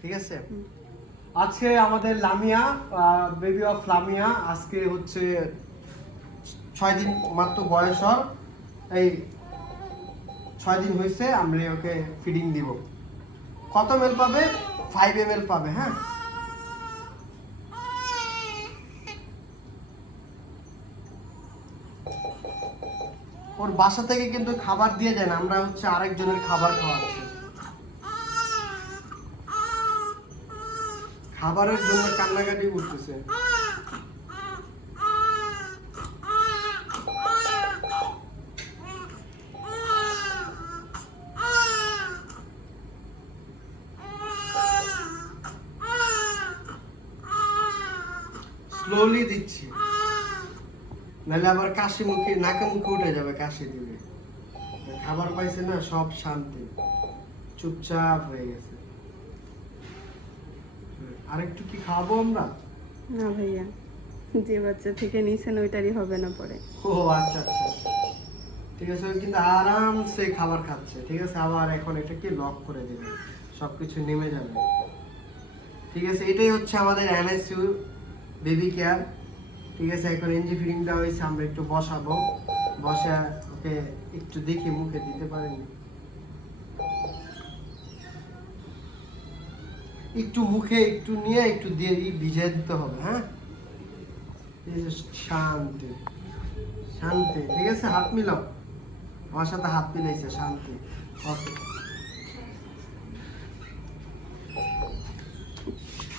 ঠিক আছে। আজকে আমাদের লামিয়া বেবি অফ লামিয়া আজকে হচ্ছে 6 দিন মাত্র বয়স। এই 6 দিন হয়েছে, আমরা ওকে ফিডিং দিব। কত ml পাবে? 5 ml পাবে। হ্যাঁ, ওর বাসা থেকে কিন্তু খাবার দিয়ে যায় না, আমরা হচ্ছে আরেকজনের খাবার খাওয়াচ্ছি। খাবারের জন্য কান্নাকাটি করতেছে। স্লোলি দিচ্ছি, নাহলে আবার কাশি মুখে নাকে মুখে উঠে যাবে, কাশি দিবে। খাবার পাইছে না, সব শান্তি, চুপচাপ হয়ে গেছে। আরেকটু কি খাবো আমরা? না ভাইয়া, যে বাচ্চা থেকে নিছেন ওইটারই হবে না পরে। ও আচ্ছা আচ্ছা, ঠিক আছে। ও কিন্তু আরামসে খাবার খাচ্ছে। ঠিক আছে, আবার এখন এটাকে লক করে দেবে, সবকিছু নেমে যাবে। ঠিক আছে, এটাই হচ্ছে আমাদের এনএসইউ বেবি কেয়ার। ঠিক আছে, এখন এনজি ফিডিংটা হয়েছে, আমরা একটু বসাবো। বসে ওকে একটু দেখি মুখে দিতে পারেনি, একটু মুখে একটু নিয়ে একটু দিয়ে ভিজিয়ে দিতে হবে। হ্যাঁ, শান্তি শান্তি। ঠিক আছে, হাত মিলাও, আমার সাথে হাত মিলাইছে, শান্তি। ওকে।